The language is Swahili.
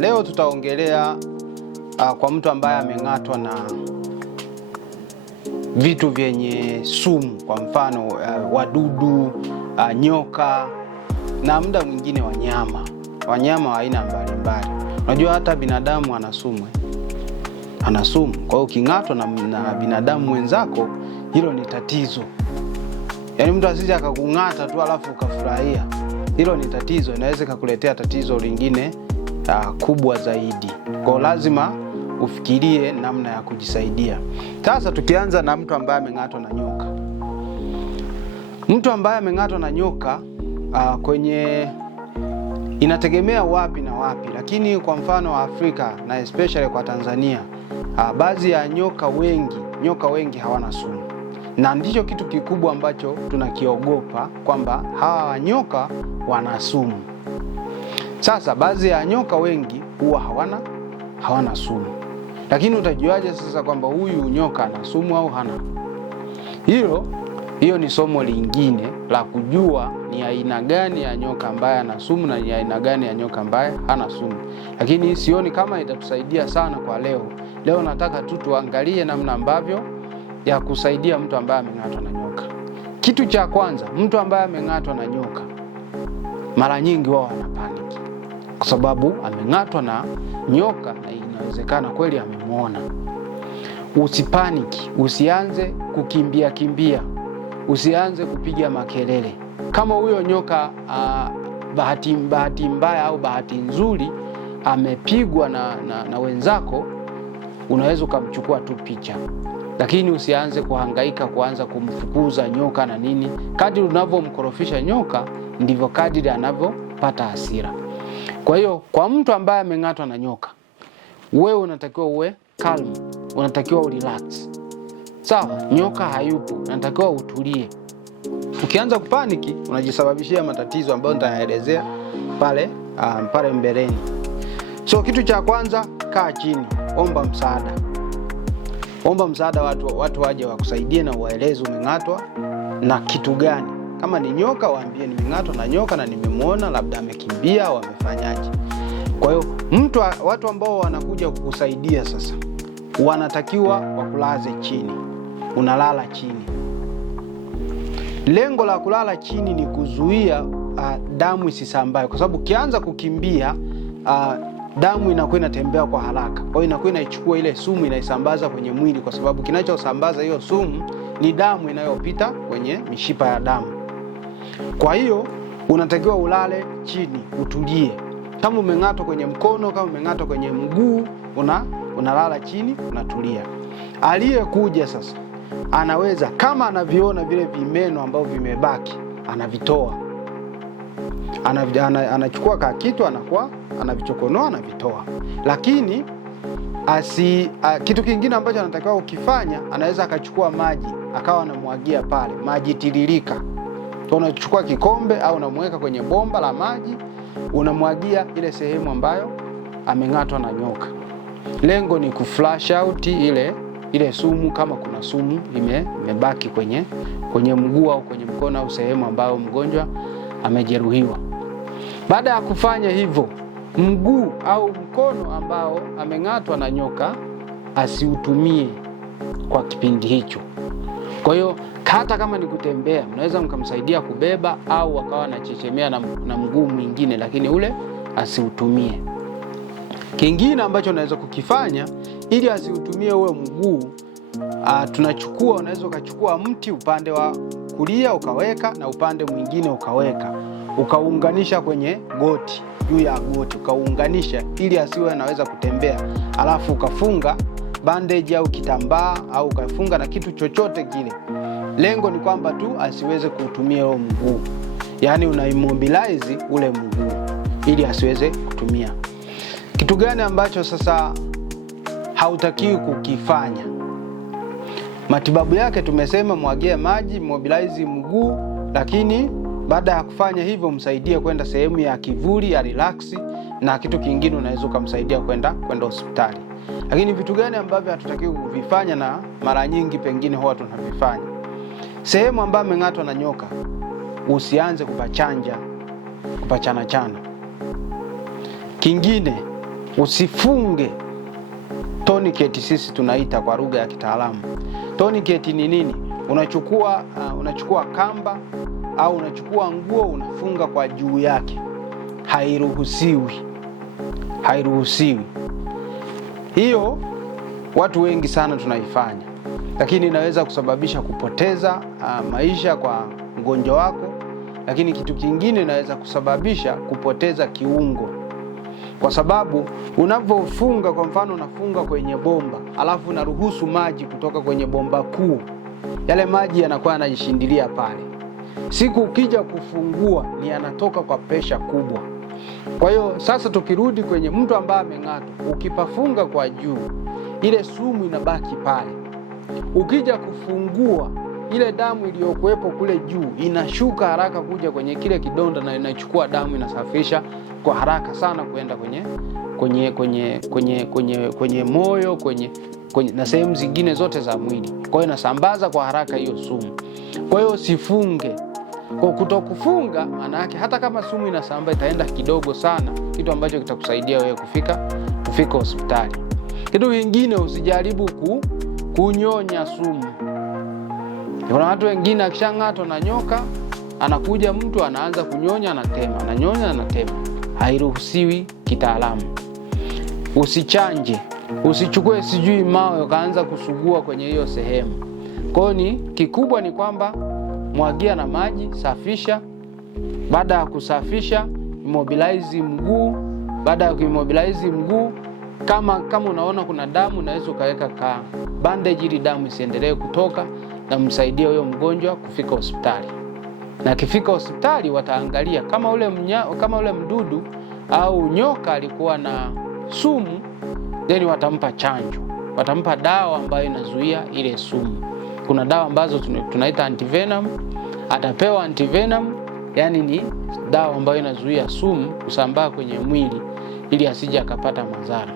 Leo tutaongelea kwa mtu ambaye ameng'atwa na vitu vyenye sumu, kwa mfano wadudu, nyoka na muda mwingine wanyama wa aina mbalimbali. Unajua hata binadamu ana sumu. Kwa hiyo uking'atwa na binadamu mwenzako, hilo ni tatizo. Yaani mtu asije akakung'ata tu alafu ukafurahia. Hilo ni tatizo, inaweza kukuletea tatizo lingine kubwa zaidi. Kwa lazima ufikirie namna ya kujisaidia. Sasa tukianza na mtu ambaye ameng'atwa na nyoka. Mtu ambaye ameng'atwa na nyoka inategemea wapi na wapi, lakini kwa mfano Afrika na especially kwa Tanzania, baadhi ya nyoka wengi hawana sumu. Na ndicho kitu kikubwa ambacho tunakiogopa, kwamba hawa nyoka wana sumu. Sasa baadhi ya nyoka wengi huwa hawana sumu. Lakini utajuaje sasa kwamba huyu nyoka ana sumu au hana? Hiyo ni somo lingine la kujua ni aina gani ya nyoka ambaye ana sumu na ni aina gani ya nyoka ambaye hana sumu. Lakini sioni kama itatusaidia sana kwa leo. Leo nataka tu tuangalie namna ambavyo ya kusaidia mtu ambaye ameng'atwa na nyoka. Kitu cha kwanza, mtu ambaye ameng'atwa na nyoka mara nyingi wao wanapaniki, kwa sababu ameng'atwa na nyoka na inawezekana kweli amemuona. Usipaniki, usianze kukimbia, usianze kupiga makelele. Kama huyo nyoka bahati mbaya au bahati nzuri amepigwa na wenzako, unaweza ukamchukua tu picha. Lakini usianze kuhangaika kuanza kumfukuza nyoka na nini. Kadri unavyomkorofisha nyoka ndivyo kadri anavyopata hasira. Kwa hiyo kwa mtu ambaye ameng'atwa na nyoka, wewe unatakiwa uwe calm, unatakiwa urelax. Sawa, nyoka hayupo, unatakiwa utulie. Ukianza kupaniki unajisababishia matatizo ambayo nitayaelezea pale mbeleni. So kitu cha kwanza, kaa chini, omba msaada, watu waje wakusaidie na waeleze umeng'atwa na kitu gani. Kama ni nyoka, waambie nimeng'atwa na nyoka na nimemuona, labda amekimbia au amefanyaje. Kwa hiyo watu ambao wanakuja kukusaidia sasa wanatakiwa wakulaze chini. Unalala chini. Lengo la kulala chini ni kuzuia damu isisambae, kwa sababu ukianza kukimbia damu inakuwa inatembea kwa haraka. Kwa hiyo inakuwa inaichukua ile sumu inaisambaza kwenye mwili, kwa sababu kinachosambaza hiyo sumu ni damu inayopita kwenye mishipa ya damu. Kwa hiyo unatakiwa ulale chini, utulie. Kama umeng'atwa kwenye mkono, kama umeng'atwa kwenye mguu, unalala chini, unatulia. Aliyekuja sasa anaweza, kama anaviona vile vimeno ambavyo vimebaki, anavitoa. Anachukua kitu anavichokonoa, anavitoa. Lakini kitu kingine ambacho anatakiwa ukifanya, anaweza akachukua maji akawa anamwagia pale, maji tiririka. Unachukua kikombe au unamweka kwenye bomba la maji, unamwagia ile sehemu ambayo ameng'atwa na nyoka. Lengo ni kuflash out ile sumu, kama kuna sumu imebaki kwenye mguu au kwenye mkono au sehemu ambayo mgonjwa amejeruhiwa. Baada ya kufanya hivyo, mguu au mkono ambao ameng'atwa na nyoka asiutumie kwa kipindi hicho. Kwa hiyo hata kama ni kutembea, mnaweza mkamsaidia kubeba au akawa anachechemea na mguu mwingine, lakini ule asiutumie. Kingine ambacho unaweza kukifanya ili asiutumie uwe mguu, unaweza ukachukua mti upande wa kulia ukaweka na upande mwingine ukaunganisha kwenye goti, juu ya goti ukaunganisha, ili asiwe anaweza kutembea. Alafu ukafunga bandage au kitambaa au ukafunga na kitu chochote kile. Lengo ni kwamba tu asiweze kutumia huo mguu. Yaani unaimmobilize ule mguu ili asiweze kutumia. Kitu gani ambacho sasa hautakiwi kukifanya? Matibabu yake tumesema mwagie maji, mobilize mguu, lakini baada ya kufanya hivyo msaidie kwenda sehemu ya kivuli ya relax, na kitu kingine unaweza kumsaidia kwenda hospitali. Lakini vitu gani ambavyo hatutakiwi kuvifanya na mara nyingi pengine huwa tunavifanya? Sehemu ambayo ameng'atwa na nyoka, usianze kupachana. Kingine, usifunge tourniquet, sisi tunaita kwa lugha ya kitaalamu. Tourniquet ni nini? Unachukua kamba au unachukua nguo unafunga kwa juu yake. Hairuhusiwi. Hiyo watu wengi sana tunaifanya, lakini inaweza kusababisha kupoteza maisha kwa mgonjwa wako. Lakini kitu kingine inaweza kusababisha kupoteza kiungo, kwa sababu unapofunga, kwa mfano unafunga kwenye bomba alafu unaruhusu maji kutoka kwenye bomba kuu, yale maji yanakuwa yanajishindilia pale. Siku ukija kufungua ni yanatoka kwa pressure kubwa. Kwa hiyo sasa tukirudi kwenye mtu ambaye ameng'atwa, ukipafunga kwa juu, ile sumu inabaki pale. Ukija kufungua, ile damu iliyokuwepo kule juu inashuka haraka kuja kwenye kile kidonda na inachukua damu, inasafisha kwa haraka sana kwenda kwenye moyo, kwenye na sehemu zingine zote za mwili. Kwa hiyo inasambaza kwa haraka hiyo sumu. Kwa hiyo usifunge. Kwa kutokufunga, maana yake hata kama sumu inasambaa itaenda kidogo sana, kitu ambacho kitakusaidia wewe kufika hospitali. Kitu kingine, usijaribu kunyonya sumu. Kuna watu wengine akishang'atwa na nyoka, anakuja mtu anaanza kunyonya, anatema. Hairuhusiwi kitaalamu. Usichanje, usichukue sijui mawe ukaanza kusugua kwenye hiyo sehemu. Kwa hiyo ni kikubwa ni kwamba mwagia na maji, safisha. Baada ya kusafisha, immobilize mguu. Baada ya kuimmobilize mguu, kama unaona kuna damu, unaweza ukaweka bandage ili damu isiendelee kutoka, na msaidie huyo mgonjwa kufika hospitali. Na akifika hospitali wataangalia kama ule mdudu au nyoka alikuwa na sumu, then watampa chanjo. Watampa dawa ambayo inazuia ile sumu. Kuna dawa ambazo tunaita antivenom. Atapewa antivenom, yani ni dawa ambayo inazuia sumu kusambaa kwenye mwili ili asije akapata madhara.